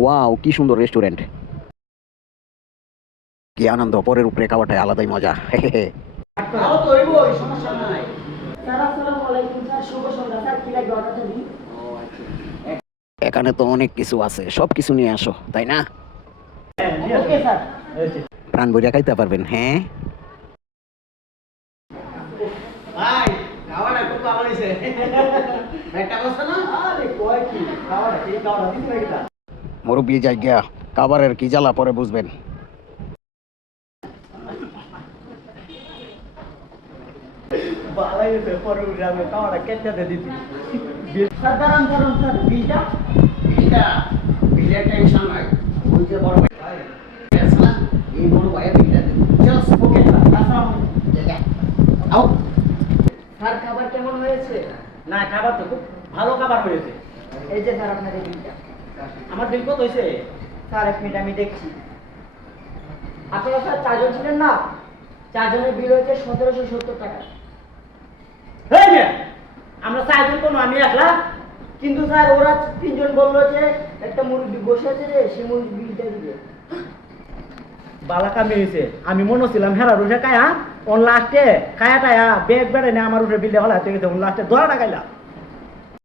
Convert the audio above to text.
Wow, কি সুন্দর restaurant! কি আনন্দ! পরের উপরে খাওয়াটাই আলাদাই মজা। তাও তো হইব, সমস্যা নাই। স্যার আসসালামু আলাইকুম স্যার, শুভ সন্ধ্যা স্যার, কি লাগবে অর্ডারটা দিন। এখানে তো অনেক কিছু আছে, সব কিছু নিয়ে আসো, তাই না? Okay sir. প্রাণ ভরিয়া খাইতে পারবেন, হ্যাঁ? ভাই, খাওয়াটা খুব ভালো হইছে। একটা কথা না? আরে কয় কি? খাওয়াটা কি খাওয়াটা দিতে পারি না। মুরব্বি জায়গা, খাবারের কি জ্বালা পরে বুঝবেন। ভালোই হইছে, পরে উঠে আমি খাওয়াটা কেটে দিতি। স্যার দাঁড়ান দাঁড়ান স্যার, বিলটা? বিলের টেনশন নাই, ওই যে বড় ভাই আছে না, এই বড় ভাইয়ের বিলটা দিন। জাস্ট ওকে স্যার, আসসালামু আলাইকুম। আও, স্যার খাবার কেমন হয়েছে? না, খাবার তো খুব ভালো খাবার হয়েছে। এই যে স্যার আপনাদের বিলটা। আমার বিল কত হয়েছে? স্যার এক মিনিট আমি দেখছি। আপনারা স্যার চারজন ছিলেন না? চারজনের বিল হয়েছে 1770 টাকা। হয়ে গেল, আমরা চারজন কোনো আমি একলা। কিন্তু স্যার ওরা তিনজন বললো যে একটা মুরগি বসে আছে যে সে মুরগি বিলটা দিবে। বালাকা মেয়েছে, আমি মনে ছিলাম হেরা রুষে কায়া অন লাস্টে কায়া টায়া বেগ বেড়ে না আমার উঠে বিলটা হলা গেছে, লাস্টে ধরা টাকাইলা।